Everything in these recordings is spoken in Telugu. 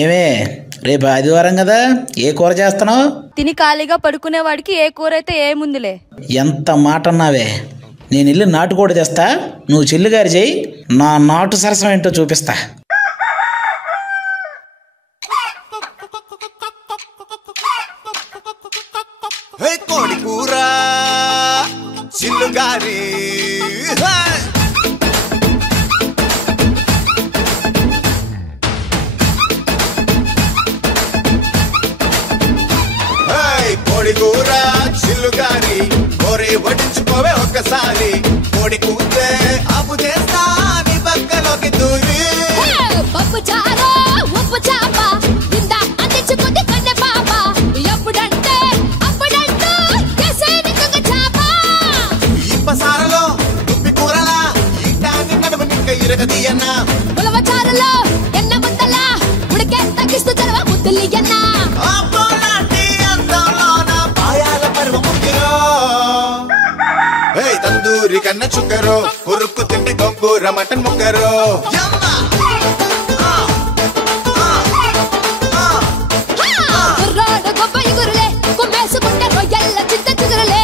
ఏమే రేపు ఆదివారం కదా, ఏ కూర చేస్తున్నావు? తిని ఖాళీగా పడుకునే వాడికి ఏ కూర అయితే ఏముందిలే. ఎంత మాట అన్నావే. నేను ఇల్లు నాటుకోడి తెస్తా, నువ్వు చిల్లుగారి చేయి, నా నాటు సరసం ఏంటో చూపిస్తా. కోడి కూర చిల్లుగారి కోడి కూర చిల్లుగారి కోరి వడ్డించుకోవే ఒక్కసారి. కోడి కూతే అప్పు చేస్తా నీ పక్కలోకి దూరి. పప్పు చారు ఉప్పు చాప ఇందా అందించుకుంది కన్నె పాప. ఎప్పుడంటే అప్పుడంటూ చేసేనికొక చాప. ఇప్పసారలో దుప్పి కూరలా ఇట్టాన్ని నడుము నిక్క ఇరగదీయన్నా. ఉలవ చారులో ఎన్న ముద్దలా ఉడికే తగ్గిస్తూ చదవ ముద్దులియన్నా. తందూరి కన్న చుక్కరో ఉరుక్కు తిండి గొంగూర మటన్ ముక్కరో. కుర్రాడు గొప్ప ఇగురులే కుమ్మేసుకుంటే రొయ్యల్ల చింత చిగురులే.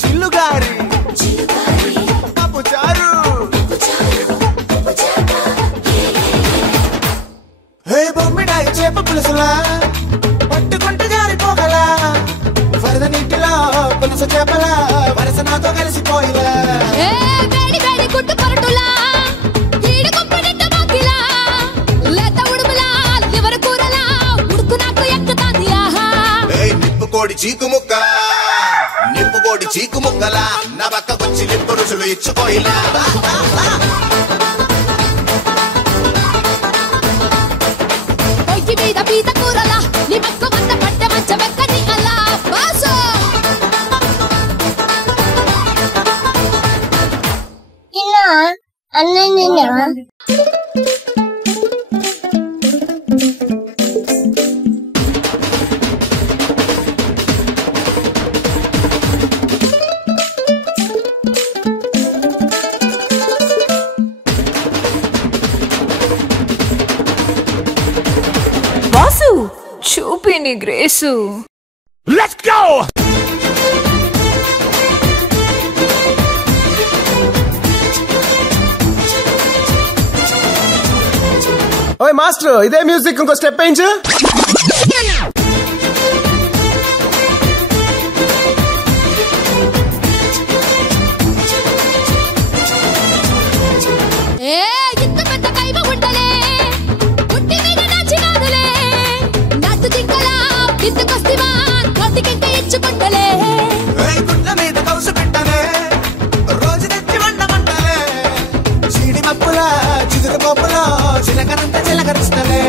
చిల్లుగారి పప్పు చారు బొమ్మిడాయి చేప పులుసులా పట్టుకుంటే జారిపోగలా. వరద నీటిలో పులుసు చేపలా వరస నాతో కలిసిపోయిలా. వేడి వేడి గుడ్డు పొరటులా ఈడు గుంపనింట మాకిలా. లేత ఉడుములా లివర్ కూరలా ఉడుకు నాకు ఎక్కుతాంది. ఆహా నిప్పుకోడి చీకు ముక్క నిప్పుకోడి చీకు ముక్కలా నా పక్కకొచ్చి నిప్పు రుచులు ఇచ్చుకోయిలా. పొయ్యి మీద పీత కూరలా నీ పక్క వంద పట్టె మంచం ఎక్కని అలా బాసు. బాసు చూపి నీ గ్రేసు. Let's go. ఓయ్ మాస్టర్, ఇదే మ్యూజిక్ ఇంకో స్టెప్ వేయించు. ఇంత పెద్ద కైవ ఉండలే పుట్టి మీద నాచినాదులే. నట్టు జింకలా ఇంతకొస్తివా నోటికింక ఇచ్చుకుంటలే. గుడ్ల మీద కౌసు పెట్టలే రోజు తెచ్చి వండమంటలే. చీడి మప్పుల చిగురు పప్పులో చిలకరంత చిలకరిస్తలే.